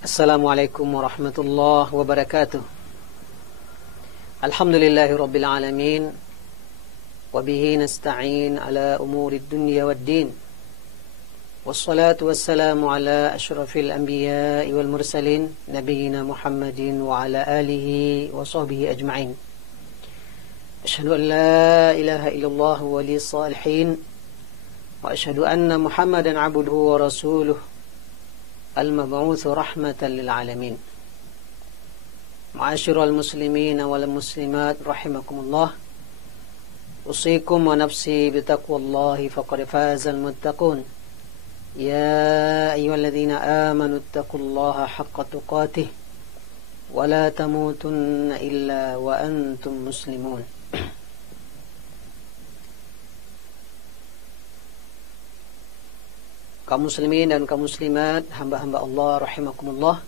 Assalamualaikum warahmatullahi wabarakatuh. Alhamdulillahi rabbil alamin. Wabihi nasta'in ala umurid dunya waddin. Wassalatu wassalamu ala ashrafil anbiya'i wal mursalin, Nabiyyina Muhammadin wa ala alihi wa sahbihi ajma'in. Ashhadu an la ilaha illallah waliyus salihin. Wa ashhadu anna Muhammadan abduhu wa rasuluh, المبعوث رحمة للعالمين. معاشر المسلمين والمسلمات رحمكم الله، أوصيكم ونفسي بتقوى الله فقد فاز المتقون. يا أيها الذين آمنوا اتقوا الله حق تقاته ولا تموتن إلا وأنتم مسلمون. Kaum muslimin dan kaum muslimat, hamba-hamba Allah rahimakumullah,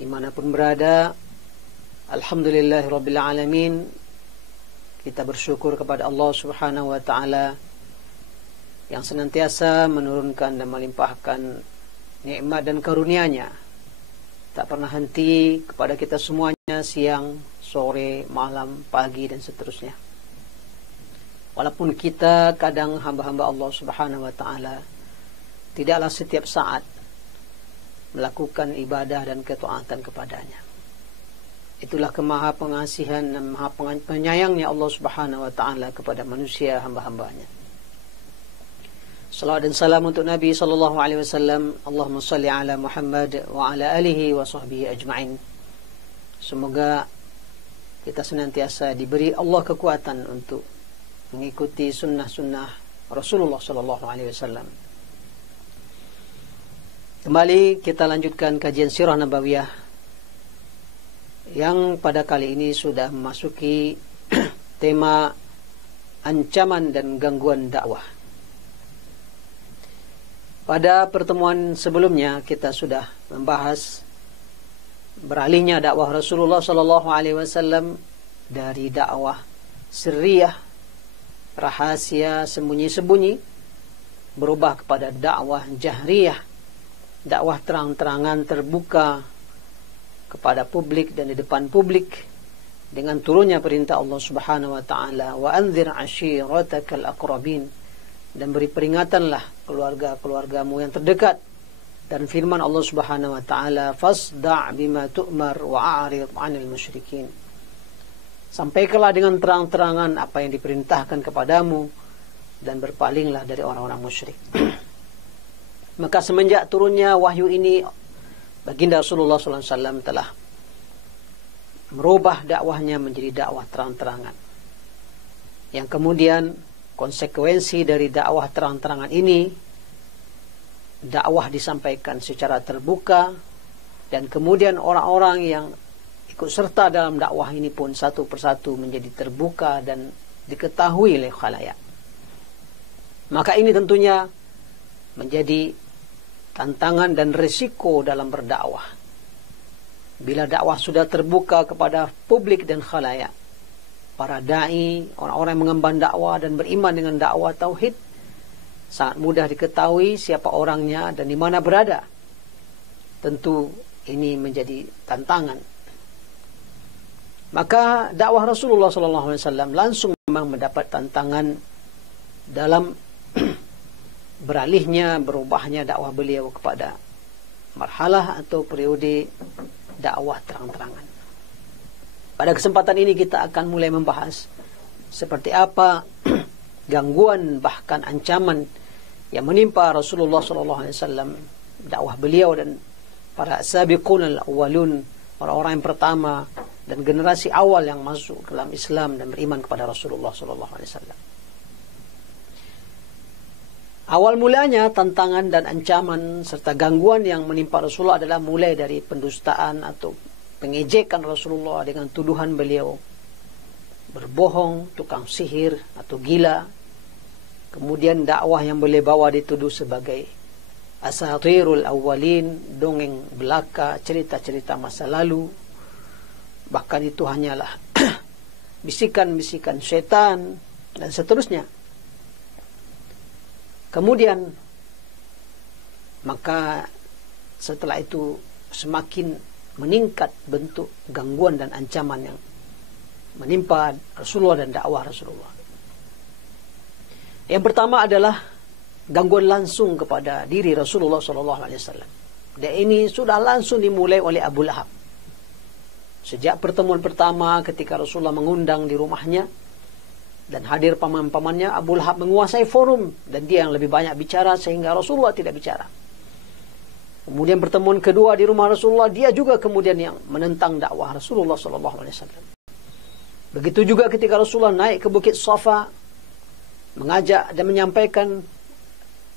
dimanapun berada, alhamdulillahirabbil alamin, kita bersyukur kepada Allah subhanahu wa ta'ala yang senantiasa menurunkan dan melimpahkan nikmat dan karunia-Nya tak pernah henti kepada kita semuanya, siang, sore, malam, pagi, dan seterusnya. Walaupun kita kadang hamba-hamba Allah subhanahu wa ta'ala tidaklah setiap saat melakukan ibadah dan ketaatan kepadanya. Itulah kemaha pengasihan dan maha penyayangnya Allah subhanahu wa ta'ala kepada manusia hamba-hambanya. Salawat dan salam untuk Nabi sallallahu alaihi wasallam. Allahumma salli ala Muhammad wa ala alihi wa sahbihi ajma'in. Semoga kita senantiasa diberi Allah kekuatan untuk mengikuti sunnah-sunnah Rasulullah sallallahu alaihi wasallam. Kembali kita lanjutkan kajian Sirah Nabawiyah yang pada kali ini sudah memasuki tema ancaman dan gangguan dakwah. Pada pertemuan sebelumnya kita sudah membahas beralihnya dakwah Rasulullah sallallahu alaihi wasallam dari dakwah sirriyah, rahasia, sembunyi-sembunyi, berubah kepada dakwah jahriyah, dakwah terang-terangan, terbuka kepada publik dan di depan publik, dengan turunnya perintah Allah subhanahu wa ta'ala, wa anzir ashiratakal aqrabin, dan beri peringatanlah keluarga-keluargamu yang terdekat, dan firman Allah subhanahu wa ta'ala, fasda' bima tu'mar wa a'rid 'anil musyrikin, sampaikanlah dengan terang-terangan apa yang diperintahkan kepadamu dan berpalinglah dari orang-orang musyrik. Maka semenjak turunnya wahyu ini, baginda Rasulullah SAW telah merubah dakwahnya menjadi dakwah terang-terangan. Yang kemudian konsekuensi dari dakwah terang-terangan ini, dakwah disampaikan secara terbuka, dan kemudian orang-orang yang ikut serta dalam dakwah ini pun satu persatu menjadi terbuka dan diketahui oleh khalayak. Maka ini tentunya menjadi tantangan dan risiko dalam berdakwah. Bila dakwah sudah terbuka kepada publik dan khalayak, para da'i, orang-orang yang mengemban dakwah dan beriman dengan dakwah tauhid, sangat mudah diketahui siapa orangnya dan di mana berada. Tentu ini menjadi tantangan. Maka dakwah Rasulullah SAW langsung memang mendapat tantangan dalam beralihnya, berubahnya dakwah beliau kepada marhalah atau periode dakwah terang-terangan. Pada kesempatan ini kita akan mulai membahas seperti apa gangguan bahkan ancaman yang menimpa Rasulullah SAW, dakwah beliau dan para sabiqun al-awwalun, orang-orang yang pertama dan generasi awal yang masuk ke dalam Islam dan beriman kepada Rasulullah SAW. Awal mulanya tantangan dan ancaman serta gangguan yang menimpa Rasulullah adalah mulai dari pendustaan atau pengejekan Rasulullah dengan tuduhan beliau berbohong, tukang sihir atau gila. Kemudian dakwah yang boleh bawa dituduh sebagai asatirul awwalin, dongeng belaka, cerita-cerita masa lalu. Bahkan itu hanyalah bisikan-bisikan setan dan seterusnya. Kemudian maka setelah itu semakin meningkat bentuk gangguan dan ancaman yang menimpa Rasulullah dan dakwah Rasulullah. Yang pertama adalah gangguan langsung kepada diri Rasulullah SAW. Dan ini sudah langsung dimulai oleh Abu Lahab. Sejak pertemuan pertama ketika Rasulullah mengundang di rumahnya dan hadir paman-pamannya, Abu Lahab menguasai forum dan dia yang lebih banyak bicara sehingga Rasulullah tidak bicara. Kemudian pertemuan kedua di rumah Rasulullah, dia juga kemudian yang menentang dakwah Rasulullah SAW. Begitu juga ketika Rasulullah naik ke Bukit Safa, mengajak dan menyampaikan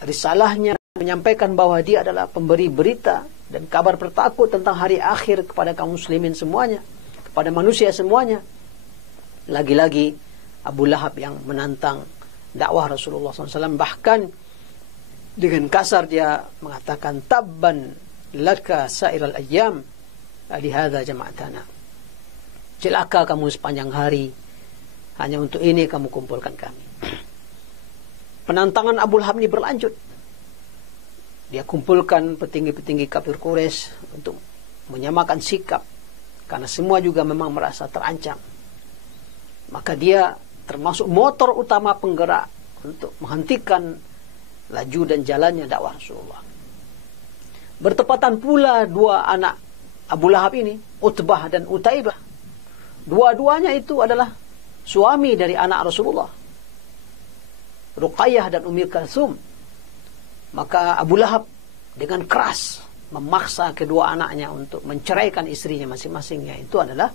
risalahnya, menyampaikan bahwa dia adalah pemberi berita dan kabar bertakut tentang hari akhir kepada kaum muslimin semuanya, kepada manusia semuanya. Lagi-lagi Abu Lahab yang menantang dakwah Rasulullah SAW. Bahkan dengan kasar dia mengatakan, tabban laka sa'iral ayyam lihadza jama'tana. Celaka kamu sepanjang hari, hanya untuk ini kamu kumpulkan kami. Penantangan Abu Lahab ini berlanjut. Dia kumpulkan petinggi-petinggi kafir Quraisy untuk menyamakan sikap, karena semua juga memang merasa terancam. Maka dia termasuk motor utama penggerak untuk menghentikan laju dan jalannya dakwah Rasulullah. Bertepatan pula dua anak Abu Lahab ini, Utbah dan Utaibah. Dua-duanya itu adalah suami dari anak Rasulullah, Ruqayyah dan Ummi Kalsum. Maka Abu Lahab dengan keras memaksa kedua anaknya untuk menceraikan istrinya masing-masing, yaitu adalah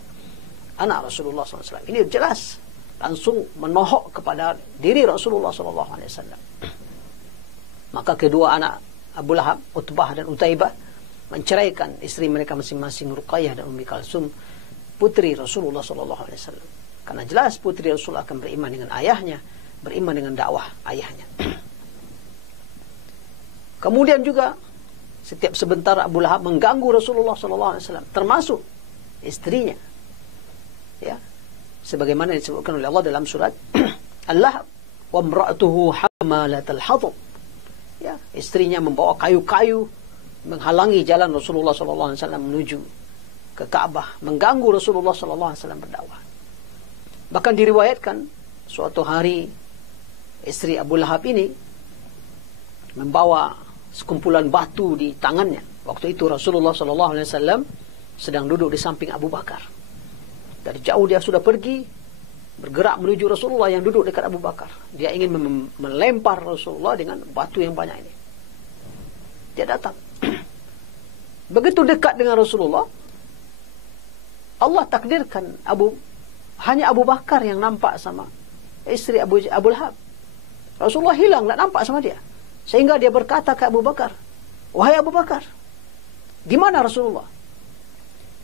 anak Rasulullah SAW. Ini jelas langsung menohok kepada diri Rasulullah SAW. Maka kedua anak Abu Lahab, Utbah dan Utaibah, menceraikan istri mereka masing-masing, Ruqayyah dan Ummi Kalsum, putri Rasulullah SAW. Karena jelas putri Rasulullah akan beriman dengan ayahnya, beriman dengan dakwah ayahnya. Kemudian juga setiap sebentar Abu Lahab mengganggu Rasulullah SAW, termasuk istrinya. Ya, sebagaimana disebutkan oleh Allah dalam surat Al-Lahab, wa imra'atuhu hamalatal hatab. Ya, istrinya membawa kayu-kayu menghalangi jalan Rasulullah SAW menuju ke Ka'bah, mengganggu Rasulullah SAW berdakwah. Bahkan diriwayatkan suatu hari istri Abu Lahab ini membawa sekumpulan batu di tangannya. Waktu itu Rasulullah SAW sedang duduk di samping Abu Bakar. Dari jauh dia sudah pergi, bergerak menuju Rasulullah yang duduk dekat Abu Bakar. Dia ingin melempar Rasulullah dengan batu yang banyak ini. Dia datang. Begitu dekat dengan Rasulullah, Allah takdirkan hanya Abu Bakar yang nampak sama istri Abu Lahab. Rasulullah hilang, tak nampak sama dia. Sehingga dia berkata ke Abu Bakar, wahai Abu Bakar, di mana Rasulullah?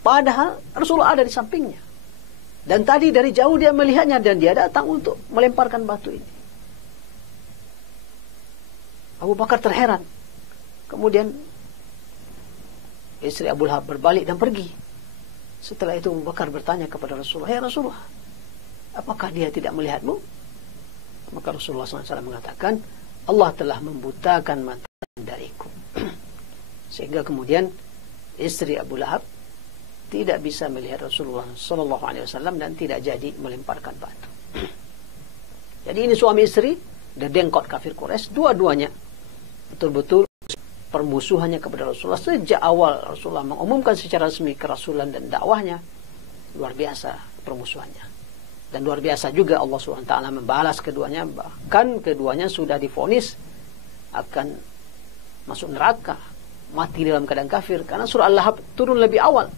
Padahal Rasulullah ada di sampingnya. Dan tadi dari jauh dia melihatnya dan dia datang untuk melemparkan batu ini. Abu Bakar terheran. Kemudian istri Abu Lahab berbalik dan pergi. Setelah itu Abu Bakar bertanya kepada Rasulullah, ya Rasulullah, apakah dia tidak melihatmu? Maka Rasulullah SAW mengatakan, Allah telah membutakan mata dariku. Sehingga kemudian istri Abu Lahab tidak bisa melihat Rasulullah SAW dan tidak jadi melemparkan batu. Jadi ini suami istri, dedengkot kafir Quraisy, dua-duanya betul-betul permusuhannya kepada Rasulullah. Sejak awal Rasulullah mengumumkan secara resmi kerasulan dan dakwahnya, luar biasa permusuhannya. Dan luar biasa juga Allah SWT membalas keduanya. Bahkan keduanya sudah divonis akan masuk neraka, mati dalam keadaan kafir, karena surah Al-Lahab turun lebih awal.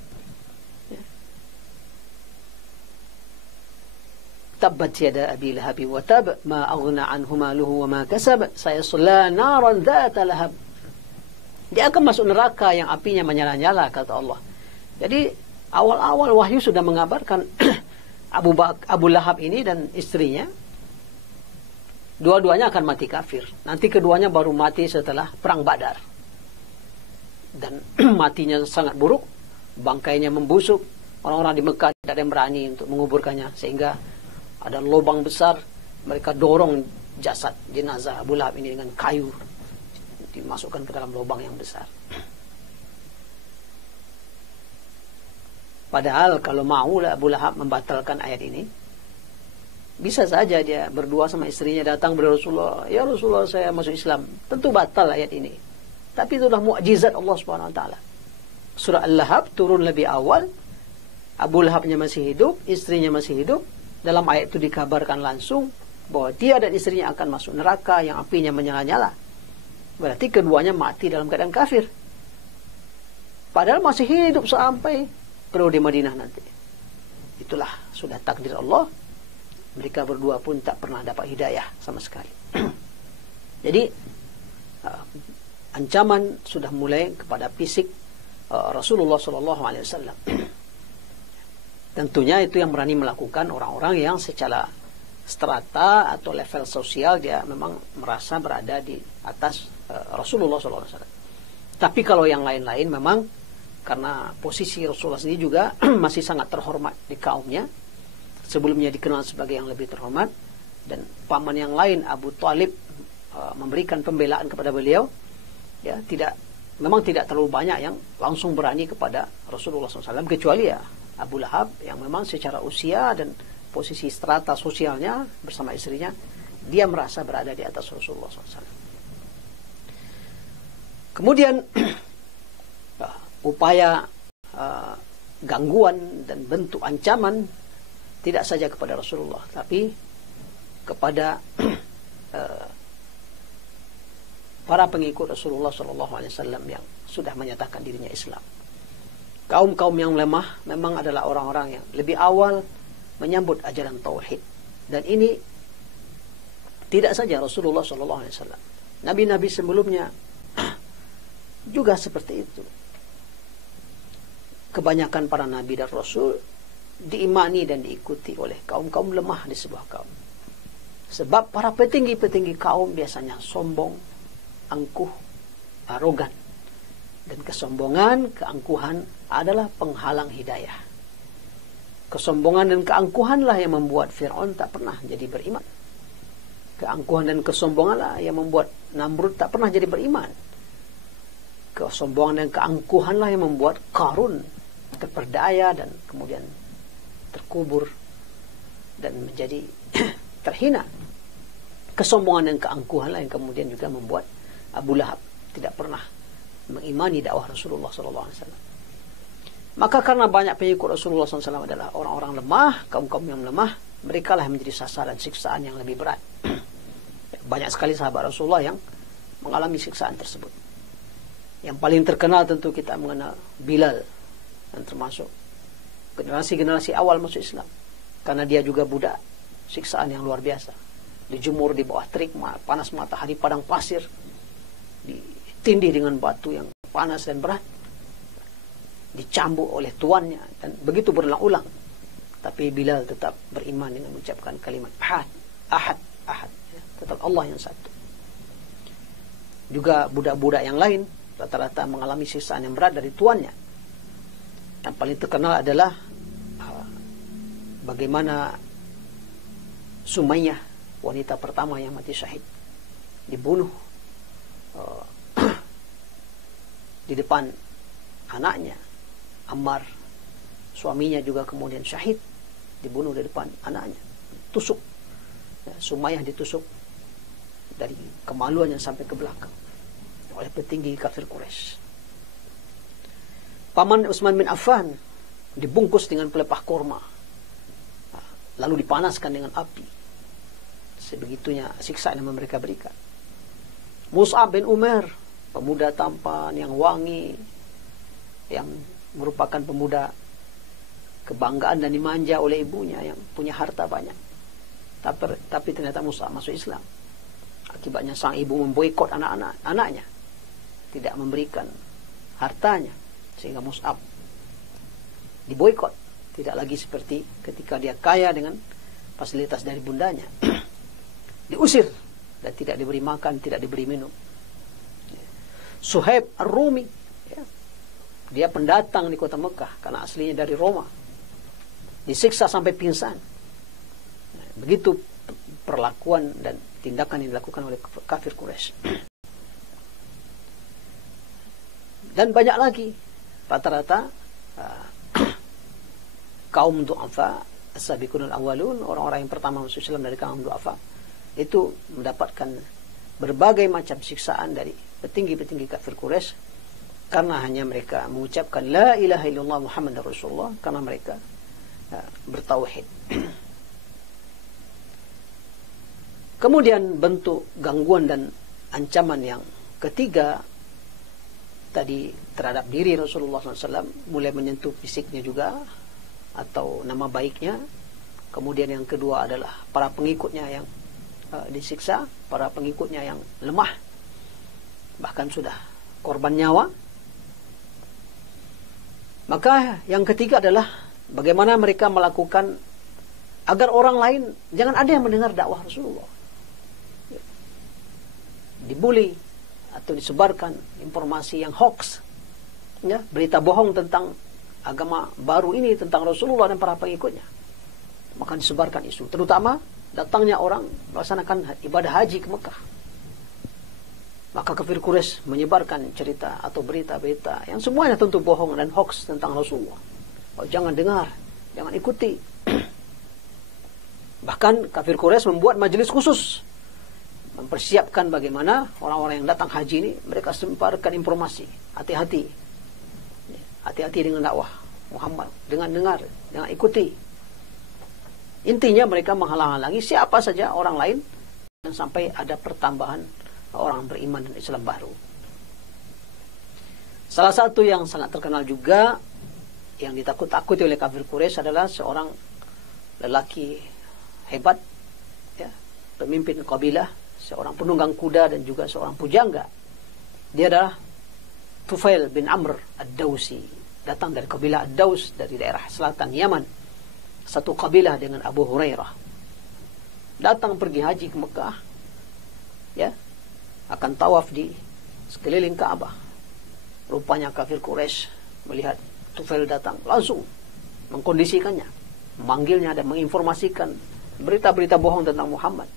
Tabbat yada abi lahabi wa tab ma aghna anhu maluhu wa ma kasab sayasla naran dzata lahab. Dia akan masuk neraka yang apinya menyala-nyala, kata Allah. Jadi awal-awal wahyu sudah mengabarkan Abu Lahab ini dan istrinya, dua-duanya akan mati kafir. Nanti keduanya baru mati setelah perang Badar. Dan matinya sangat buruk, bangkainya membusuk. Orang-orang di Mekah tidak ada yang berani untuk menguburkannya, sehingga ada lubang besar. Mereka dorong jasad jenazah Abu Lahab ini dengan kayu, dimasukkan ke dalam lubang yang besar. Padahal kalau maulah Abu Lahab membatalkan ayat ini, bisa saja dia berdua sama istrinya datang kepada Rasulullah, ya Rasulullah saya masuk Islam, tentu batal ayat ini. Tapi itulah mukjizat Allah Subhanahu wa taala. Surah Al-Lahab turun lebih awal, Abu Lahabnya masih hidup, istrinya masih hidup. Dalam ayat itu dikabarkan langsung bahwa dia dan istrinya akan masuk neraka yang apinya menyala-nyala. Berarti keduanya mati dalam keadaan kafir. Padahal masih hidup sampai periode Madinah nanti. Itulah sudah takdir Allah. Mereka berdua pun tak pernah dapat hidayah sama sekali. Jadi ancaman sudah mulai kepada fisik Rasulullah SAW. Tentunya itu yang berani melakukan orang-orang yang secara strata atau level sosial dia memang merasa berada di atas Rasulullah SAW. Tapi kalau yang lain-lain memang karena posisi Rasulullah sendiri juga masih sangat terhormat di kaumnya, sebelumnya dikenal sebagai yang lebih terhormat, dan paman yang lain Abu Thalib memberikan pembelaan kepada beliau, ya memang tidak terlalu banyak yang langsung berani kepada Rasulullah SAW, kecuali ya Abu Lahab yang memang secara usia dan posisi strata sosialnya bersama istrinya dia merasa berada di atas Rasulullah SAW. Kemudian upaya gangguan dan bentuk ancaman tidak saja kepada Rasulullah, tapi kepada para pengikut Rasulullah SAW yang sudah menyatakan dirinya Islam. Kaum-kaum yang lemah memang adalah orang-orang yang lebih awal menyambut ajaran tauhid, dan ini tidak saja Rasulullah SAW. Nabi-nabi sebelumnya juga seperti itu. Kebanyakan para nabi dan rasul diimani dan diikuti oleh kaum-kaum lemah di sebuah kaum. Sebab para petinggi-petinggi kaum biasanya sombong, angkuh, arogan. Dan kesombongan, keangkuhan adalah penghalang hidayah. Kesombongan dan keangkuhanlah yang membuat Fir'aun tak pernah jadi beriman. Keangkuhan dan kesombonganlah yang membuat Namrud tak pernah jadi beriman. Kesombongan dan keangkuhanlah yang membuat Qarun terperdaya dan kemudian terkubur dan menjadi terhina. Kesombongan dan keangkuhanlah yang kemudian juga membuat Abu Lahab tidak pernah mengimani dakwah Rasulullah SAW. Maka karena banyak pengikut Rasulullah SAW adalah orang-orang lemah, kaum-kaum yang lemah, mereka lah yang menjadi sasaran siksaan yang lebih berat. Banyak sekali sahabat Rasulullah yang mengalami siksaan tersebut. Yang paling terkenal tentu kita mengenal Bilal, dan termasuk generasi-generasi awal masuk Islam, karena dia juga budak, siksaan yang luar biasa. Dijemur di bawah terik panas matahari padang pasir, ditindih dengan batu yang panas dan berat, dicambuk oleh tuannya, dan begitu berulang-ulang. Tapi Bilal tetap beriman dengan mengucapkan kalimat ahad, ahad, ahad, ya, tetap Allah yang satu. Juga budak-budak yang lain rata-rata mengalami siksaan yang berat dari tuannya. Yang paling terkenal adalah bagaimana Sumayyah, wanita pertama yang mati syahid, dibunuh di depan anaknya. Ammar, suaminya juga kemudian syahid, dibunuh di depan anaknya. Tusuk, ya, Sumayyah ditusuk dari kemaluannya sampai ke belakang oleh petinggi kafir Quraisy. Paman Utsman bin Affan dibungkus dengan pelepah korma, lalu dipanaskan dengan api. Sebegitunya siksaan yang mereka berikan. Mus'ab bin Umair, pemuda tampan yang wangi, yang merupakan pemuda kebanggaan dan dimanja oleh ibunya yang punya harta banyak. Tapi ternyata Mus'ab masuk Islam. Akibatnya sang ibu memboikot anaknya, tidak memberikan hartanya, sehingga Mus'ab diboikot Tidak lagi seperti ketika dia kaya dengan fasilitas dari bundanya. Diusir dan tidak diberi makan, tidak diberi minum. Suhaib Ar-Rumi, ya, dia pendatang di kota Mekah karena aslinya dari Roma. Disiksa sampai pingsan. Begitu perlakuan dan tindakan yang dilakukan oleh kafir Quraisy. Dan banyak lagi, rata-rata kaum du'afa, as-sabiqunul awwalun, orang-orang yang pertama masuk Islam dari kaum du'afa, itu mendapatkan berbagai macam siksaan dari petinggi-petinggi kafir Quraisy karena hanya mereka mengucapkan la ilaha illallah Muhammadar Rasulullah, karena mereka bertauhid. Kemudian bentuk gangguan dan ancaman yang ketiga tadi terhadap diri Rasulullah SAW mulai menyentuh fisiknya juga atau nama baiknya. Kemudian yang kedua adalah para pengikutnya yang disiksa, para pengikutnya yang lemah, bahkan sudah korban nyawa. Maka yang ketiga adalah bagaimana mereka melakukan agar orang lain jangan ada yang mendengar dakwah Rasulullah. Dibully atau disebarkan informasi yang hoax, ya, berita bohong tentang agama baru ini, tentang Rasulullah dan para pengikutnya. Maka disebarkan isu, terutama datangnya orang melaksanakan ibadah haji ke Mekah. Maka kafir Quraisy menyebarkan cerita atau berita-berita yang semuanya tentu bohong dan hoax tentang Rasulullah. Oh, jangan dengar, jangan ikuti. Bahkan kafir Quraisy membuat majelis khusus, mempersiapkan bagaimana orang-orang yang datang haji ini, mereka semparkan informasi. Hati-hati, hati-hati dengan dakwah Muhammad, dengan dengar, dengan ikuti. Intinya mereka menghalang-halangi siapa saja orang lain dan sampai ada pertambahan orang beriman dan Islam baru. Salah satu yang sangat terkenal juga yang ditakut-takuti oleh kafir Quraisy adalah seorang lelaki hebat, ya, pemimpin kabilah, seorang penunggang kuda dan juga seorang pujangga. Dia adalah Tufail bin Amr Ad-Dawsi, datang dari kabilah Ad-Daws dari daerah selatan Yaman, satu kabilah dengan Abu Hurairah. Datang pergi haji ke Mekah, ya, akan tawaf di sekeliling Ka'bah. Rupanya kafir Quraisy melihat Tufail datang, langsung mengkondisikannya, memanggilnya dan menginformasikan berita-berita bohong tentang Muhammad.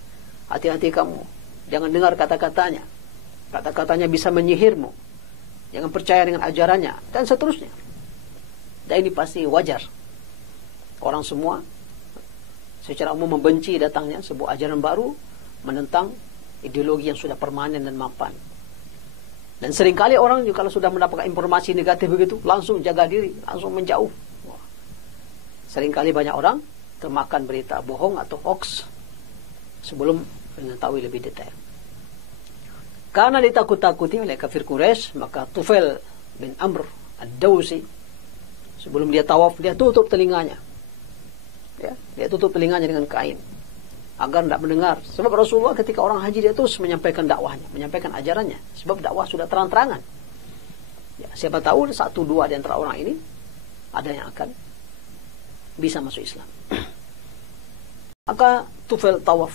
Hati-hati kamu, jangan dengar kata-katanya. Kata-katanya bisa menyihirmu. Jangan percaya dengan ajarannya, dan seterusnya. Dan ini pasti wajar. Orang semua secara umum membenci datangnya sebuah ajaran baru menentang ideologi yang sudah permanen dan mapan. Dan seringkali orang juga kalau sudah mendapatkan informasi negatif begitu, langsung jaga diri, langsung menjauh. Seringkali banyak orang termakan berita bohong atau hoax sebelum mengetahui lebih detail. Karena ditakut-takuti oleh kafir Quraisy, maka Tufail bin Amr Ad-Dawsi sebelum dia tawaf, dia tutup telinganya. Ya, dia tutup telinganya dengan kain agar tidak mendengar. Sebab Rasulullah ketika orang haji dia terus menyampaikan dakwahnya, menyampaikan ajarannya. Sebab dakwah sudah terang-terangan. Ya, siapa tahu satu dua di antara orang ini ada yang akan bisa masuk Islam. Maka Tufail tawaf.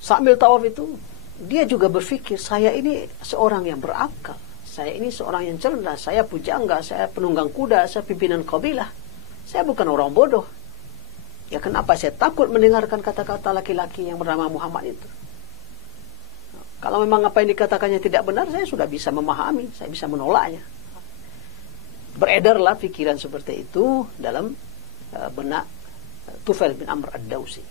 Sambil tawaf itu dia juga berpikir, saya ini seorang yang berakal, saya ini seorang yang cerdas, saya pujangga, saya penunggang kuda, saya pimpinan kabilah, saya bukan orang bodoh. Ya kenapa saya takut mendengarkan kata-kata laki-laki yang bernama Muhammad itu? Kalau memang apa yang dikatakannya tidak benar, saya sudah bisa memahami, saya bisa menolaknya. Beredarlah pikiran seperti itu dalam benak Tufail bin Amr Ad-Dawsi.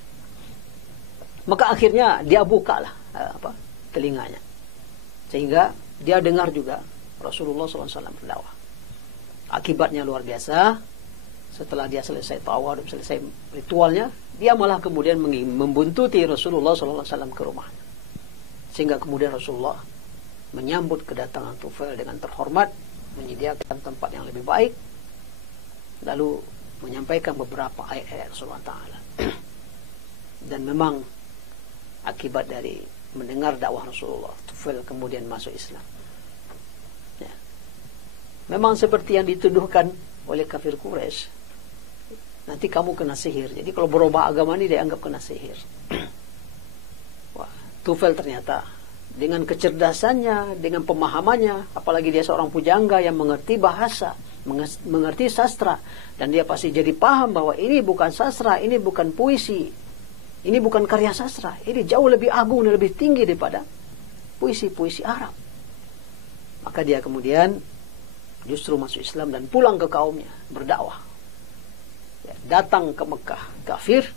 Maka akhirnya dia bukalah telinganya, sehingga dia dengar juga Rasulullah SAW berdakwah. Akibatnya luar biasa. Setelah dia selesai tawaf dan selesai ritualnya, dia malah kemudian membuntuti Rasulullah SAW ke rumahnya. Sehingga kemudian Rasulullah menyambut kedatangan Tufail dengan terhormat, menyediakan tempat yang lebih baik, lalu menyampaikan beberapa ayat-ayat Allah Ta'ala. Dan memang akibat dari mendengar dakwah Rasulullah, Tufail kemudian masuk Islam. Ya. Memang seperti yang dituduhkan oleh kafir Quraisy, nanti kamu kena sihir. Jadi kalau berubah agama ini dianggap kena sihir. Wah, Tufail ternyata dengan kecerdasannya, dengan pemahamannya, apalagi dia seorang pujangga yang mengerti bahasa, mengerti sastra, dan dia pasti jadi paham bahwa ini bukan sastra, ini bukan puisi, ini bukan karya sastra, ini jauh lebih agung dan lebih tinggi daripada puisi-puisi Arab. Maka dia kemudian justru masuk Islam dan pulang ke kaumnya berdakwah. Ya, datang ke Mekah kafir,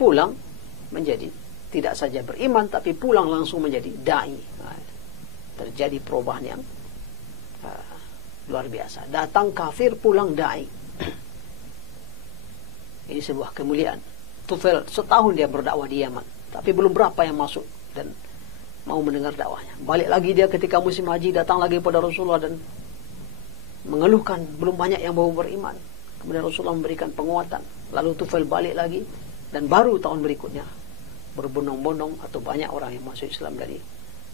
pulang menjadi tidak saja beriman, tapi pulang langsung menjadi da'i. Nah, terjadi perubahan yang luar biasa. Datang kafir, pulang da'i. Ini sebuah kemuliaan. Tufail setahun dia berdakwah di Yaman, tapi belum berapa yang masuk dan mau mendengar dakwahnya. Balik lagi dia ketika musim haji, datang lagi pada Rasulullah dan mengeluhkan belum banyak yang mau beriman. Kemudian Rasulullah memberikan penguatan. Lalu Tufail balik lagi, dan baru tahun berikutnya berbondong-bondong atau banyak orang yang masuk Islam dari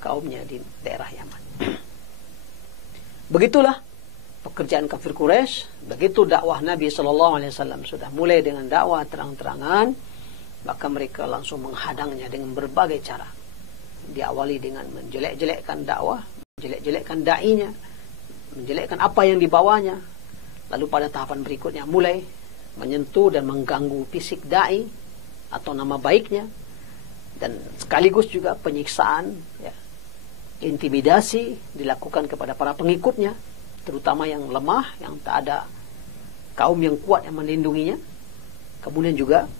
kaumnya di daerah Yaman. Begitulah pekerjaan kafir Quraisy. Begitu dakwah Nabi SAW sudah mulai dengan dakwah terang-terangan, maka mereka langsung menghadangnya dengan berbagai cara. Diawali dengan menjelek-jelekkan dakwah, menjelek-jelekkan da'inya, menjelekkan apa yang dibawanya. Lalu pada tahapan berikutnya mulai menyentuh dan mengganggu fisik da'i atau nama baiknya, dan sekaligus juga penyiksaan, ya, intimidasi dilakukan kepada para pengikutnya, terutama yang lemah, yang tak ada kaum yang kuat yang melindunginya. Kemudian juga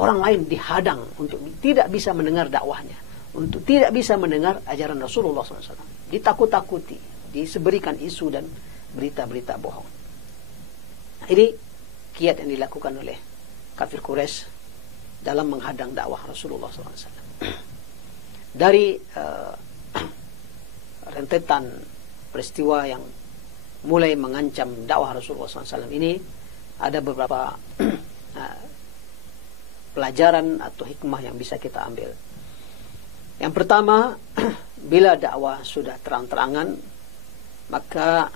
orang lain dihadang untuk tidak bisa mendengar dakwahnya, untuk tidak bisa mendengar ajaran Rasulullah SAW. Ditakut-takuti, diseberikan isu dan berita-berita bohong. Nah, ini kiat yang dilakukan oleh kafir Quraisy dalam menghadang dakwah Rasulullah SAW. Dari rentetan peristiwa yang mulai mengancam dakwah Rasulullah SAW ini, ada beberapa pelajaran atau hikmah yang bisa kita ambil. Yang pertama, bila dakwah sudah terang-terangan, maka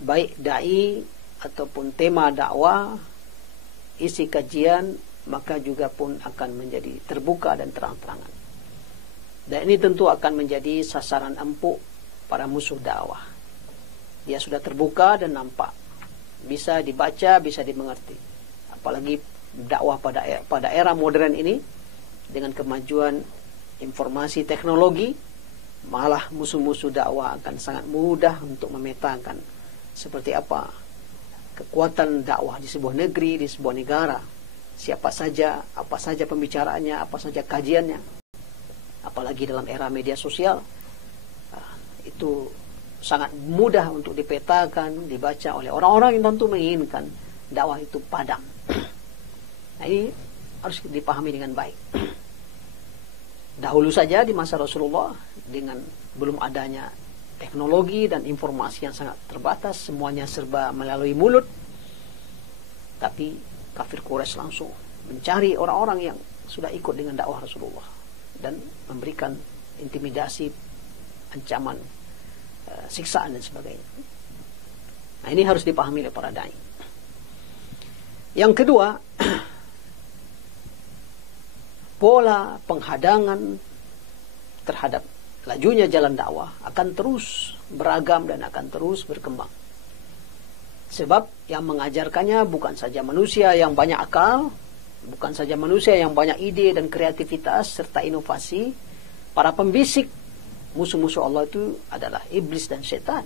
baik dai ataupun tema dakwah, isi kajian, maka juga pun akan menjadi terbuka dan terang-terangan. Dan ini tentu akan menjadi sasaran empuk para musuh dakwah. Dia sudah terbuka dan nampak, bisa dibaca, bisa dimengerti. Apalagi dakwah pada era modern ini, dengan kemajuan informasi teknologi, malah musuh-musuh dakwah akan sangat mudah untuk memetakan seperti apa kekuatan dakwah di sebuah negeri, di sebuah negara. Siapa saja, apa saja pembicaraannya, apa saja kajiannya. Apalagi dalam era media sosial, itu sangat mudah untuk dipetakan, dibaca oleh orang-orang yang tentu menginginkan dakwah itu padam. Nah, ini harus dipahami dengan baik. Dahulu saja di masa Rasulullah, dengan belum adanya teknologi dan informasi yang sangat terbatas, semuanya serba melalui mulut. Tapi kafir Quraisy langsung mencari orang-orang yang sudah ikut dengan dakwah Rasulullah dan memberikan intimidasi, ancaman, siksaan dan sebagainya. Nah, ini harus dipahami oleh para dai. Yang kedua, pola penghadangan terhadap lajunya jalan dakwah akan terus beragam dan akan terus berkembang. Sebab yang mengajarkannya bukan saja manusia yang banyak akal, bukan saja manusia yang banyak ide dan kreativitas serta inovasi. Para pembisik musuh-musuh Allah itu adalah iblis dan setan.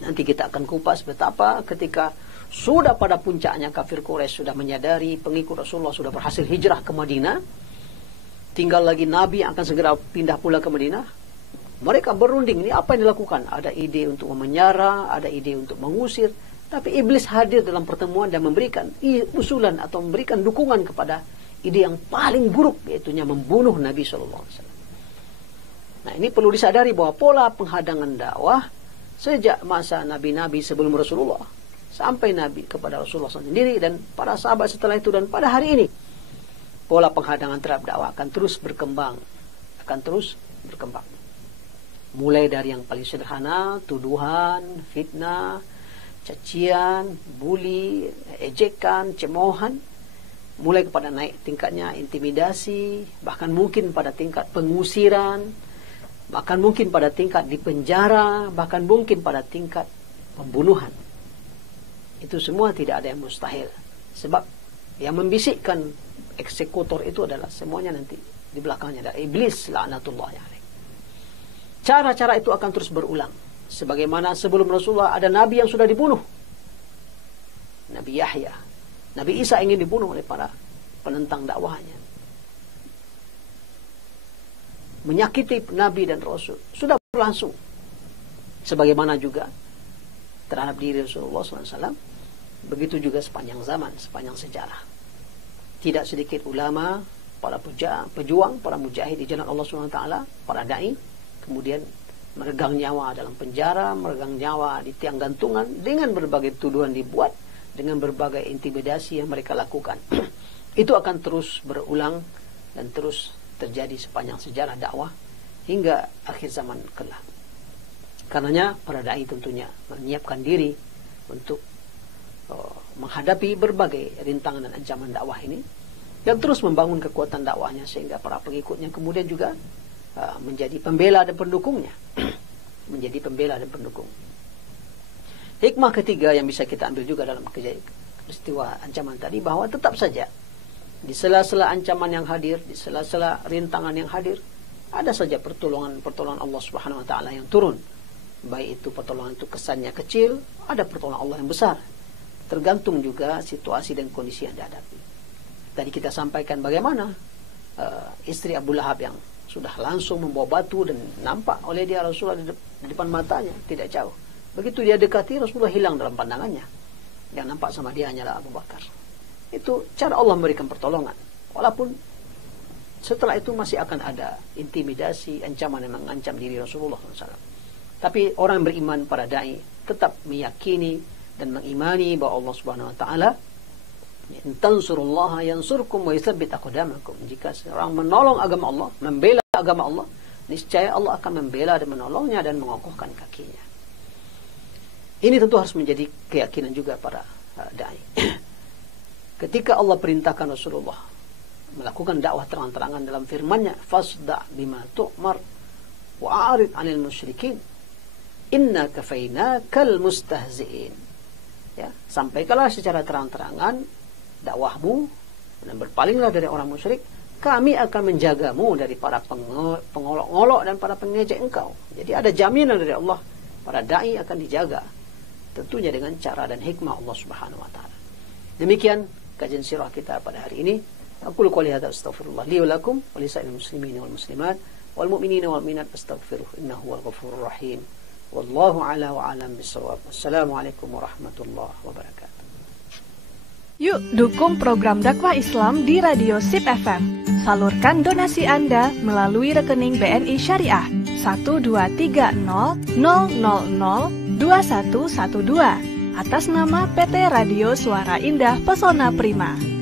Nanti kita akan kupas betapa ketika sudah pada puncaknya kafir Quraisy sudah menyadari pengikut Rasulullah sudah berhasil hijrah ke Madinah, tinggal lagi Nabi yang akan segera pindah pula ke Madinah. Mereka berunding, ini apa yang dilakukan? Ada ide untuk memenjara, ada ide untuk mengusir, tapi iblis hadir dalam pertemuan dan memberikan usulan atau memberikan dukungan kepada ide yang paling buruk, yaitu membunuh Nabi SAW. Nah, ini perlu disadari bahwa pola penghadangan dakwah sejak masa nabi-nabi sebelum Rasulullah sampai Nabi kepada Rasulullah sendiri dan para sahabat setelah itu dan pada hari ini, pola penghadangan terhadap dakwah akan terus berkembang, akan terus berkembang. Mulai dari yang paling sederhana, tuduhan, fitnah, cacian, bully, ejekan, cemoohan, mulai kepada naik tingkatnya intimidasi, bahkan mungkin pada tingkat pengusiran, bahkan mungkin pada tingkat dipenjara, bahkan mungkin pada tingkat pembunuhan. Itu semua tidak ada yang mustahil. Sebab yang membisikkan eksekutor itu adalah semuanya nanti di belakangnya ada iblis laknatullahi alaih. Cara-cara itu akan terus berulang. Sebagaimana sebelum Rasulullah ada nabi yang sudah dibunuh. Nabi Yahya. Nabi Isa ingin dibunuh oleh para penentang dakwahnya. Menyakiti nabi dan rasul. Sudah berlangsung. Sebagaimana juga terhadap diri Rasulullah SAW. Begitu juga sepanjang zaman, sepanjang sejarah. Tidak sedikit ulama, para pejuang, para mujahid di jalan Allah SWT, para da'i, kemudian meregang nyawa dalam penjara, meregang nyawa di tiang gantungan dengan berbagai tuduhan dibuat, dengan berbagai intimidasi yang mereka lakukan. Itu akan terus berulang dan terus terjadi sepanjang sejarah dakwah hingga akhir zaman kelak. Karenanya para dai tentunya menyiapkan diri untuk menghadapi berbagai rintangan dan ancaman dakwah ini, dan terus membangun kekuatan dakwahnya sehingga para pengikutnya kemudian juga menjadi pembela dan pendukungnya. Menjadi pembela dan pendukung. Hikmah ketiga yang bisa kita ambil juga dalam peristiwa ancaman tadi, bahwa tetap saja di sela-sela ancaman yang hadir, di sela-sela rintangan yang hadir, ada saja pertolongan Allah Subhanahu wa taala yang turun. Baik itu pertolongan itu kesannya kecil, ada pertolongan Allah yang besar. Tergantung juga situasi dan kondisi yang dihadapi. Tadi kita sampaikan bagaimana istri Abu Lahab yang sudah langsung membawa batu dan nampak oleh dia Rasulullah di depan matanya, tidak jauh. Begitu dia dekati, Rasulullah hilang dalam pandangannya. Yang nampak sama dia hanyalah Abu Bakar. Itu cara Allah memberikan pertolongan. Walaupun setelah itu masih akan ada intimidasi, ancaman yang mengancam diri Rasulullah SAW. Tapi orang yang beriman, para da'i, tetap meyakini dan mengimani bahwa Allah Subhanahu wa taala, in tansurullaha yansurkum wa yuthabbit aqdamakum. Jika seorang menolong agama Allah, membela agama Allah, niscaya Allah akan membela dan menolongnya dan mengokohkan kakinya. Ini tentu harus menjadi keyakinan juga para dai. Ketika Allah perintahkan Rasulullah melakukan dakwah terang-terangan dalam firman-Nya, fasda' bima tu'mar wa a'rid 'anil musyrikin inna kafainakal mustahzi'in. Ya, sampaikanlah secara terang-terangan dakwahmu dan berpalinglah dari orang musyrik, kami akan menjagamu dari para pengolok-olok dan para pengejek engkau. Jadi ada jaminan dari Allah, para dai akan dijaga, tentunya dengan cara dan hikmah Allah Subhanahu wa taala. Demikian kajian sirah kita pada hari ini. Aqulu qouli hadza astaghfirullah li wa lakum wa lisa'il muslimin wal muslimat wal mu'minina wal mu'minat astaghfiruh innahu wal ghafurur rahim. Wallahu a'la wa a'lam bissawab. Assalamualaikum warahmatullahi wabarakatuh. Yuk dukung program dakwah Islam di Radio SIP FM. Salurkan donasi Anda melalui rekening BNI Syariah 12300002112 atas nama PT Radio Suara Indah Pesona Prima.